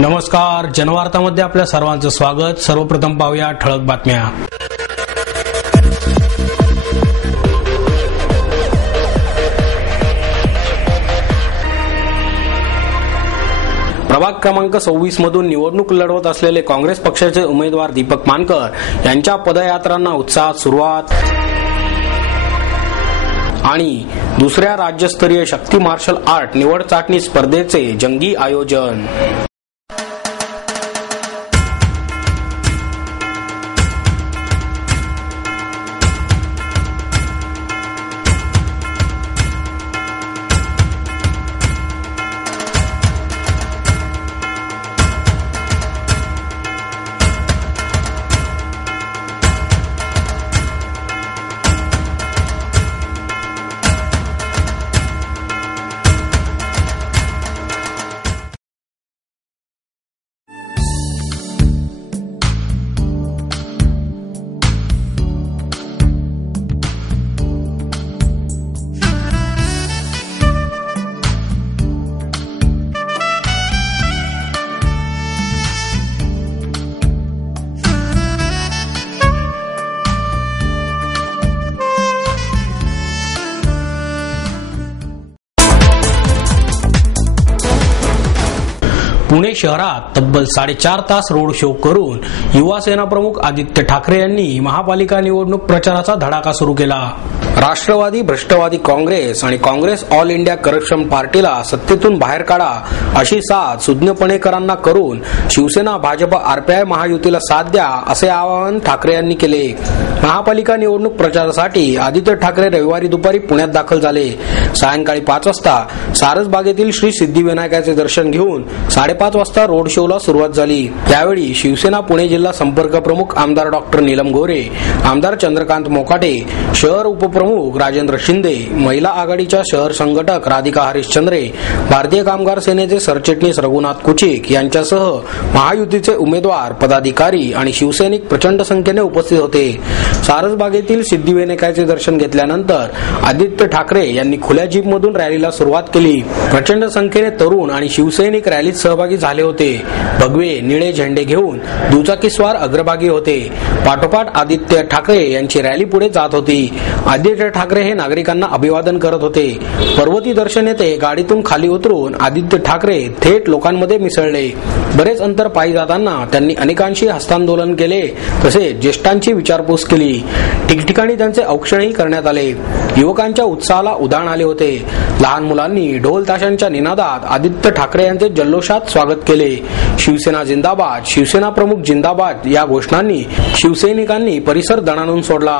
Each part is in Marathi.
नमस्कार, जनवार्तामध्ये आपल्या सर्वांचं स्वागत। सर्वप्रथम पाहूया ठळक बातम्या। प्रभाग क्रमांक 26 मधून निवडणूक लढवत असलेले काँग्रेस पक्षाचे उमेदवार दीपक मानकर यांच्या पदयात्रांना उत्साहात सुरुवात आणि दुसऱ्या राज्यस्तरीय शक्ती मार्शल आर्ट निवड चाचणी स्पर्धेचे जंगी आयोजन। पुणे शहरात तब्बल 4.5 तास रोड शो करून युवा सेना प्रमुख आदित्य ठाकरे यांनी महापालिका निवडणूक प्रचाराचा धडाका सुरू केला। राष्ट्रवादी भ्रष्टवादी काँग्रेस आणि काँग्रेस ऑल इंडिया करप्शन पार्टीला सत्तेतून बाहेर काढा अशी साथ सुज्ञपणेकरांना करून शिवसेना भाजप आरपीआय महायुतीला साथ द्या असे आवाहन ठाकरे यांनी केले। महापालिका निवडणूक प्रचारासाठी आदित्य ठाकरे रविवारी दुपारी पुण्यात दाखल झाले। सायंकाळी 5 वाजता सारसबागेतील श्री सिद्धिविनायकाचे दर्शन घेऊन 5:30 वाजता रोड शोला सुरुवात झाली। यावेळी शिवसेना पुणे जिल्हा संपर्क प्रमुख आमदार डॉक्टर नीलम गोरे, आमदार चंद्रकांत मोकाटे, शहर उपप्रमुख राजेंद्र शिंदे, महिला आघाडीच्या शहर संघटक राधिका हरिश्चंद्रे, भारतीय कामगार सेनेचे सरचिटणीस रघुनाथ कुचिक यांच्यासह महायुतीचे उमेदवार, पदाधिकारी आणि शिवसैनिक प्रचंड संख्येने उपस्थित होते। सारसबागेतील सिद्धिविनायकाचे दर्शन घेतल्यानंतर आदित्य ठाकरे यांनी खुल्या जीपमधून रॅलीला सुरुवात केली। प्रचंड संख्येने तरुण आणि शिवसैनिक रॅलीत सहभागी झाले होते। भगवे निळे झेंडे घेऊन दुचाकीस्वार अग्रभागी होते। पाठोपाठ आदित्य ठाकरे यांची रॅली पुढे जात होती। आदित्य ठाकरे हे नागरिकांना अभिवादन करत होते। पर्वती दर्शन येथे गाडीतून खाली उतरून आदित्य ठाकरे थेट लोकांमध्ये मिसळले। बरेच अंतर पायी जाताना त्यांनी अनेकांशी हस्तांदोलन केले, तसेच ज्येष्ठांची विचारपूस केली। ठिकठिकाणी त्यांचे औक्षणही करण्यात आले। युवकांच्या उत्साहाला उधाण आले होते। लहान मुलांनी ढोल ताशांच्या निनादात आदित्य ठाकरे यांचे जल्लोषात स्वागत केले। शिवसेना जिंदाबाद, शिवसेना प्रमुख जिंदाबाद या घोषणांनी शिवसैनिकांनी परिसर दणाणून सोडला।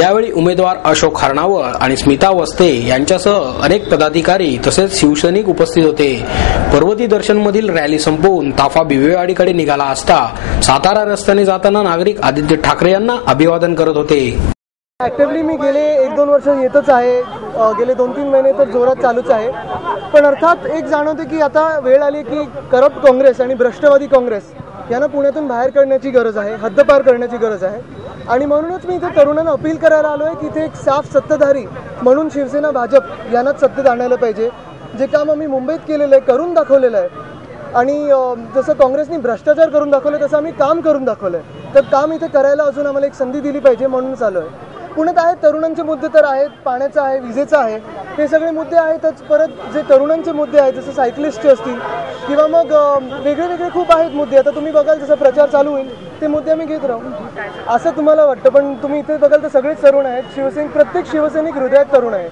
यावेळी उमेदवार अशोक हरणावळ आणि स्मिता वस्ते यांच्यासह अनेक पदाधिकारी तसेच शिवसैनिक उपस्थित होते। पर्वती दर्शन मधील रॅली संपवून ताफा बिवेवाडीकडे निघाला असता सातारा रस्त्याने जाताना नागरिक आदित्य ठाकरे यांना अभिवादन करत होते। ऍक्टिव्हली मी गेले 1-2 वर्ष येतच आहे, गेले 2-3 महिने तर जोरात चालूच आहे। पण अर्थात एक जाणवते की आता वेळ आली की करप्ट काँग्रेस आणि भ्रष्टवादी काँग्रेस यांना पुण्यातून बाहेर काढण्याची गरज आहे, हद्दपार करण्याची गरज आहे। आणि म्हणूनच मी इथे तरुणांना अपील करायला आलोय की इथे एक साफ सत्ताधारी म्हणून शिवसेना भाजप यांनाच सत्तेत आणायला पाहिजे। जे काम आम्ही मुंबईत केलेलं आहे, करून दाखवलेलं आहे, आणि जसं काँग्रेसनी भ्रष्टाचार करून दाखवलं तसं आम्ही काम करून दाखवलंय। तर काम इथे करायला अजून आम्हाला एक संधी दिली पाहिजे म्हणून आलोय। पुण्यात आहेत तरुणांचे मुद्दे तर आहेत, पाण्याचा आहे, विजेचा आहे, हे सगळे मुद्दे आहेतच। परत जे तरुणांचे मुद्दे आहेत जसं सायकलिस्टचे असतील किंवा मग वेगळे वेगळे खूप आहेत मुद्दे। आता तुम्ही बघाल जसं प्रचार चालू होईल ते मुद्दे आम्ही घेत राहू असं तुम्हाला वाटतं, पण तुम्ही इथे बघाल तर सगळेच तरुण आहेत। शिवसैनिक, प्रत्येक शिवसैनिक हृदयात तरुण आहे।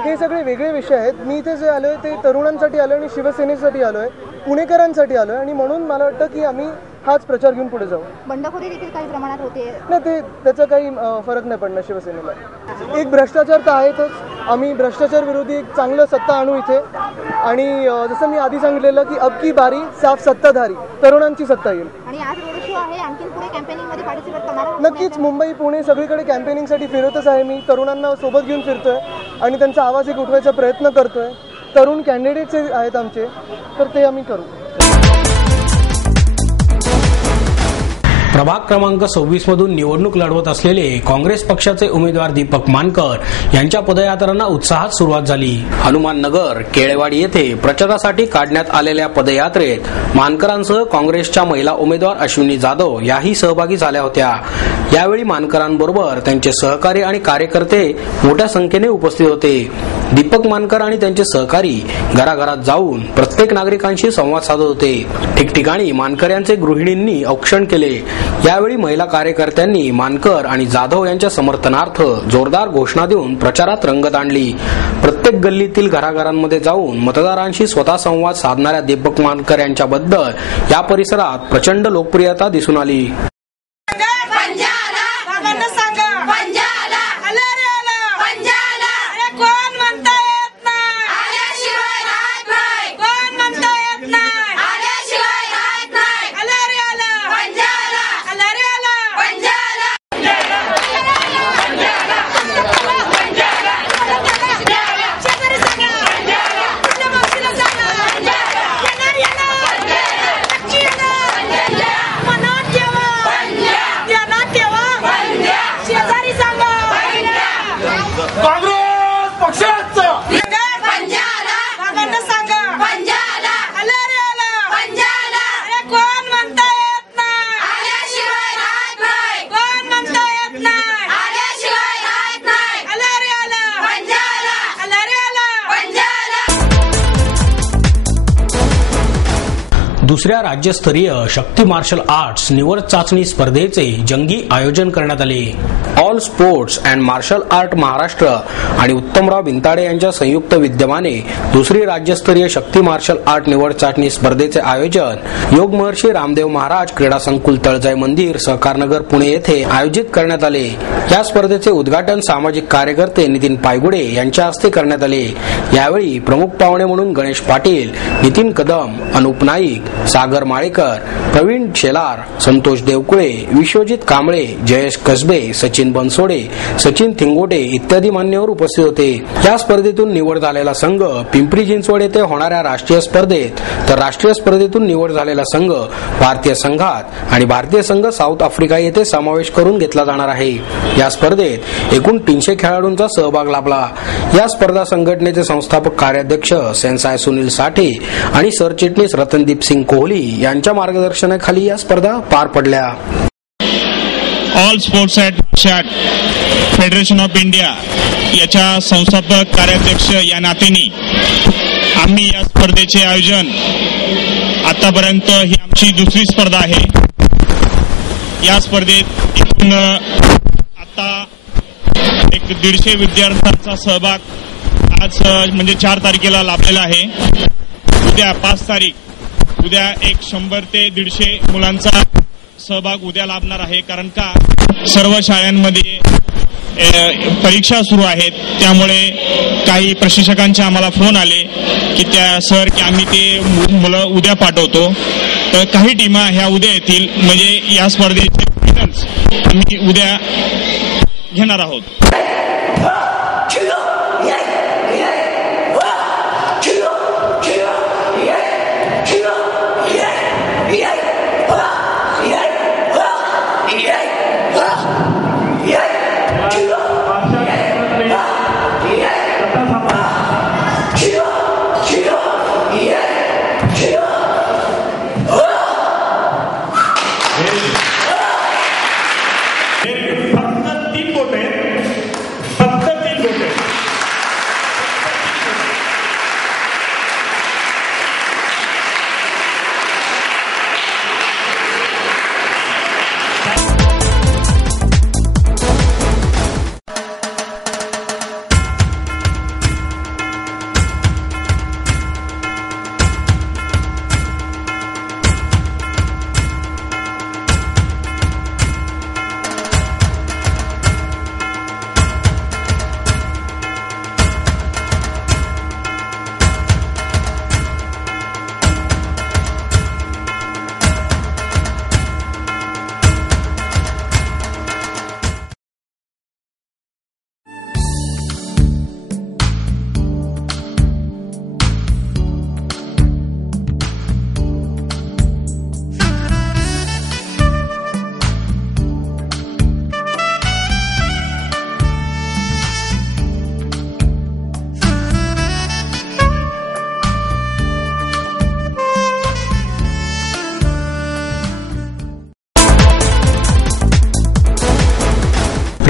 हे सगळे वेगळे विषय आहेत। मी इथे जे आलोय ते तरुणांसाठी आलोय आणि शिवसेनेसाठी आलोय, पुणेकरांसाठी आलोय, आणि म्हणून मला वाटतं की आम्ही हाच प्रचार घेऊन पुढे जाऊ। बंडखोरी देखील काही प्रमाणात होते नाही, त्याचा काही फरक नाही पडणार शिवसेनेला। एक भ्रष्टाचार तर आहेतच, आम्ही भ्रष्टाचार विरोधी एक चांगलं सत्ता आणू इथे। आणि जसं मी आधी सांगितलेलं की अब की बारी साफ सत्ताधारी, तरुणांची सत्ता येईल। आणि आज रोड शो आहे, आणखी पुढे कॅम्पेनिंग मध्ये पार्टिसिपेट करणार? नक्कीच, मुंबई पुणे सगळीकडे कॅम्पेनिंगसाठी फिरतच आहे मी, तरुणांना सोबत घेऊन फिरतोय आणि त्यांचा आवाज एक उठवायचा प्रयत्न करतोय। तरुण कॅन्डिडेट्स आहेत आमचे, तर ते आम्ही करू। प्रभाग क्रमांक 26 मधून निवडणूक लढवत असलेले काँग्रेस पक्षाचे उमेदवार दीपक मानकर यांच्या पदयात्रांना उत्साहात सुरुवात झाली. हनुमाननगर केळेवाडी येथे प्रचारासाठी काढण्यात आलेल्या पदयात्रेत मानकरांसह काँग्रेसच्या महिला उमेदवार अश्विनी जाधव याही सहभागी झाल्या होत्या. यावेळी मानकरांबरोबर त्यांचे सहकारी आणि कार्यकर्ते मोठ्या संख्येने उपस्थित होते. दीपक मानकर आणि त्यांचे सहकारी घराघरात जाऊन प्रत्येक नागरिकांशी संवाद साधत होते. ठिकठिकाणी मानकर यांचे गृहिणींनी औक्षण केले. यावेळी महिला कार्यकर्त्यांनी मानकर आणि जाधव यांच्या समर्थनार्थ जोरदार घोषणा देऊन प्रचारात रंगत आणली. प्रत्येक गल्लीतील घराघरांमध्ये जाऊन मतदारांशी स्वतः संवाद साधणाऱ्या दीपक मानकर यांच्याबद्दल या परिसरात प्रचंड लोकप्रियता दिसून आली. दुसऱ्या राज्यस्तरीय शक्ती मार्शल आर्ट्स निवड चाचणी स्पर्धेचे जंगी आयोजन करण्यात आले. All sports and martial art Maharashtra आणि उत्तमराव बिंताडे यांच्या संयुक्त विद्यमाने दुसरी राज्यस्तरीय शक्ती मार्शल आर्ट निवड चाचणी स्पर्धेचे आयोजन योग महर्षी रामदेव महाराज क्रीडा संकुल तळजाई मंदिर सहकारनगर पुणे येथे आयोजित करण्यात आले. या स्पर्धेचे उद्घाटन सामाजिक कार्यकर्ते नितीन पायगुडे यांच्या हस्ते करण्यात आले. यावेळी प्रमुख पाहुणे म्हणून गणेश पाटील, नितीन कदम, अनुप नाईक, सागर माळेकर, प्रवीण शेलार, संतोष देवकुळे, विश्वजित कांबळे, जयेश कसबे, सचिन बनसोडे, सचिन थिंगोटे इत्यादी मान्यवर उपस्थित होते. या स्पर्धेतून निवड झालेला संघ पिंपरी चिंचवड येथे होणाऱ्या राष्ट्रीय स्पर्धेत तर राष्ट्रीय स्पर्धेतून निवड झालेला संघ भारतीय संघात आणि भारतीय संघ साऊथ आफ्रिका येथे समावेश करून घेतला जाणार आहे. या स्पर्धेत एकूण 300 खेळाडूंचा सहभाग लाभला. या स्पर्धा संघटनेचे संस्थापक कार्याध्यक्ष सेन्साय सुनील साठे आणि सरचिटणीस रतनदीप सिंग कोहली यांच्या मार्गदर्शनाखाली या स्पर्धा पार पडल्या. All sports and martial art federation of India याच्या संस्थापक कार्याध्यक्ष या नात्याने आम्ही या स्पर्धेचे आयोजन आतापर्यंत ही आमची दुसरी स्पर्धा आहे. या स्पर्धेत एकूण आता 150 विद्यार्थ्यांचा सहभाग आज म्हणजे 4 तारखेला लाभलेला आहे. उद्या 5 तारीख उद्या 100 ते 150 मुलांचा सहभाग उद्या लाभणार आहे. कारण का सर्व शाळांमध्ये परीक्षा सुरू आहेत. त्यामुळे काही प्रशिक्षकांचे आम्हाला फोन आले की त्या सर की आम्ही ते मुलं उद्या पाठवतो. तर काही टीमा ह्या उद्या येतील. म्हणजे या स्पर्धेचे फायनल्स आम्ही उद्या घेणार आहोत. फक्त 3 बोट आहेत. फक्त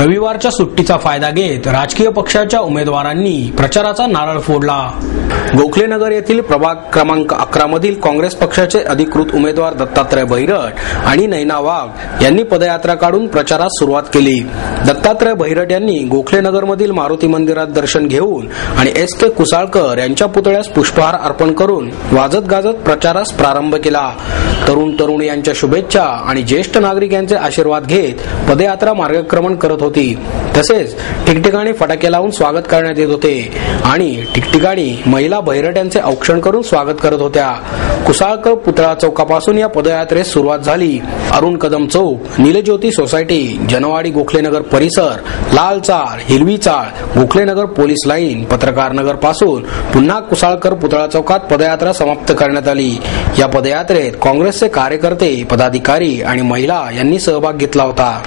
रविवारच्या सुट्टीचा फायदा घेत राजकीय पक्षाच्या उमेदवारांनी प्रचाराचा नारळ फोडला. गोखलेनगर येथील प्रभाग क्रमांक 11 मधील काँग्रेस पक्षाचे अधिकृत उमेदवार दत्तात्रय भैरट आणि नैना वाघ यांनी पदयात्रा काढून प्रचारास सुरुवात केली. दत्तात्रय भैरट यांनी गोखलेनगर मधील मारुती मंदिरात दर्शन घेऊन आणि S.K. कुसाळकर यांच्या पुतळ्यास पुष्पहार अर्पण करून वाजत गाजत प्रचारास प्रारंभ केला. तरुण तरुणी यांच्या शुभेच्छा आणि ज्येष्ठ नागरिक यांचे आशीर्वाद घेत पदयात्रा मार्गक्रमण करत होती. तसेच ठिकठिकाणी फटाके लावून स्वागत करण्यात येत होते आणि ठिकठिकाणी महिला भैरट यांचे औक्षण करून स्वागत करत होत्या. कुसाळकर पुतळा चौकापासून या पदयात्रेस सुरुवात झाली. अरुण कदम चौक, नीलज्योती सोसायटी, जनवाडी गोखलेनगर परिसर, लाल चाळ, हिरवी चाळ, गोखलेनगर पोलीस लाईन, पत्रकार नगर पासून पुन्हा कुसाळकर पुतळा चौकात पदयात्रा समाप्त करण्यात आली. या पदयात्रेत काँग्रेसचे कार्यकर्ते, पदाधिकारी आणि महिला यांनी सहभाग घेतला होता.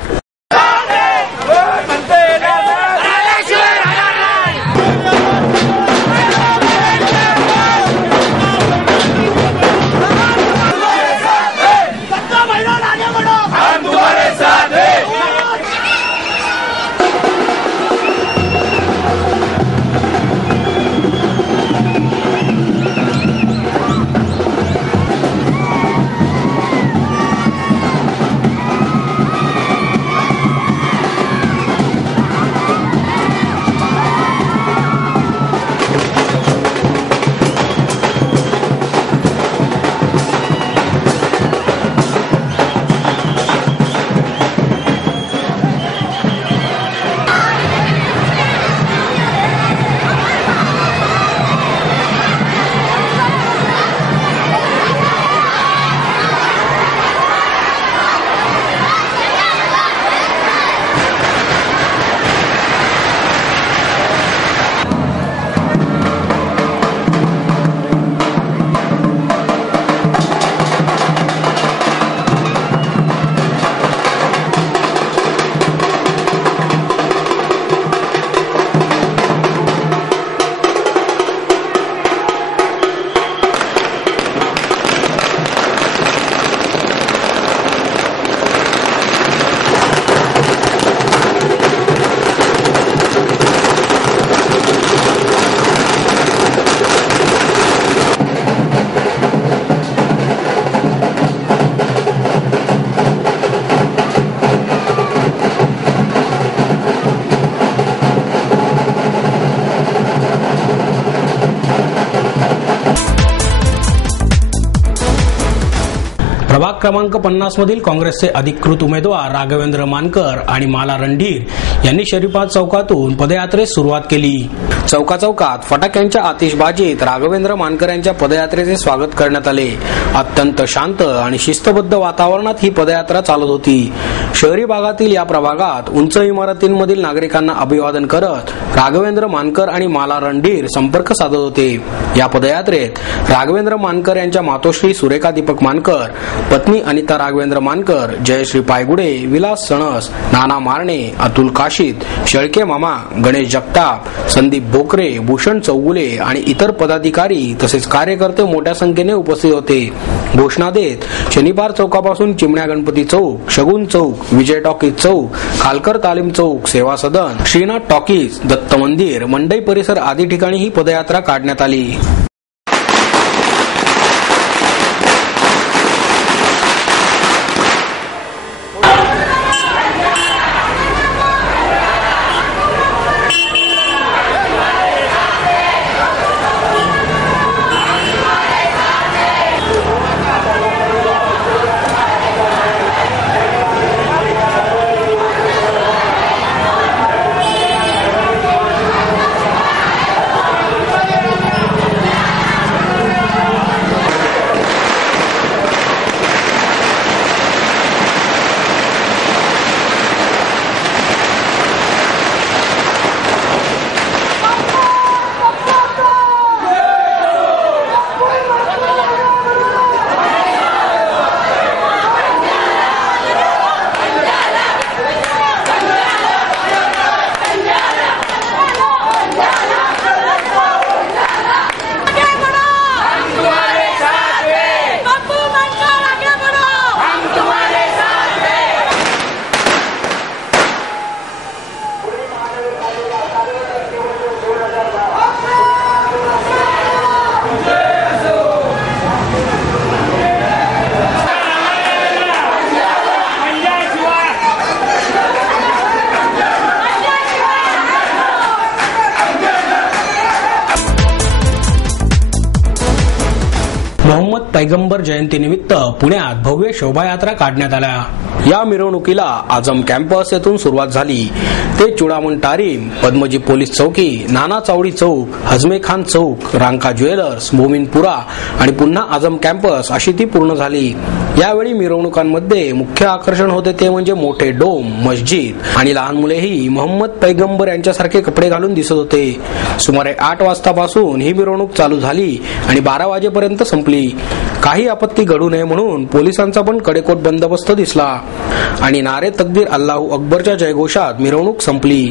प्रभाग क्रमांक 50 मधील काँग्रेसचे अधिकृत उमेदवार राघवेंद्र मानकर आणि माला रणधीर यांनी शरीफबाग चौकातून पदयात्रेस सुरुवात केली. चौकात फटाक्यांच्या आतिषबाजीत राघवेंद्र मानकर यांच्या पदयात्रेचे स्वागत करण्यात आले. अत्यंत शांत आणि शिस्तबद्ध वातावरणात ही पदयात्रा चालत होती. शहरी भागातील या प्रभागात उंच इमारतींमधील नागरिकांना अभिवादन करत राघवेंद्र मानकर आणि माला रणधीर संपर्क साधत होते. या पदयात्रेत राघवेंद्र मानकर यांच्या मातोश्री सुरेखा दीपक मानकर, पत्नी अनिता राघवेंद्र मानकर, जयश्री पायगुडे, विलास सणस, नाना मारणे, अतुल काशीद, शेळके मामा, गणेश जगताप, संदीप बोकरे, भूषण चौगुले आणि इतर पदाधिकारी तसेच कार्यकर्ते मोठ्या संख्येने उपस्थित होते. घोषणा देत शनिवार चौकापासून चिमण्या गणपती चौक, शगुन चौक, विजय टॉकीज चौक, खालकर तालीम चौक, सेवा सदन, श्रीनाथ टॉकीज, दत्त मंदिर, मंडई परिसर आदी ठिकाणी ही पदयात्रा काढण्यात आली. मोहम्मद पैगंबर जयंतीनिमित्त पुण्यात भव्य शोभायात्रा काढण्यात आल्या. या मिरवणुकीला आझम कॅम्पस येथून सुरुवात झाली ते चुडामण टारीम, पद्मजी पोलीस चौकी, नाना चावडी चौक, हजमे खान चौक, रांका ज्वेलर्स, मोमीनपुरा आणि पुन्हा आझम कॅम्पस अशी ती पूर्ण झाली. यावेळी मिरवणुकांमध्ये मुख्य आकर्षण होते ते म्हणजे मोठे डोम, मस्जिद आणि लहान मुलेही मोहम्मद पैगंबर यांच्यासारखे कपडे घालून दिसत होते. सुमारे 8 वाजतापासून ही मिरवणूक चालू झाली आणि 12 वाजेपर्यंत संपली. काही आपत्ती घडू नये म्हणून पोलिसांचा पण कडेकोट बंदोबस्त दिसला आणि नारे तकबीर अल्लाहू अकबरच्या जयघोषात मिरवणूक संपली.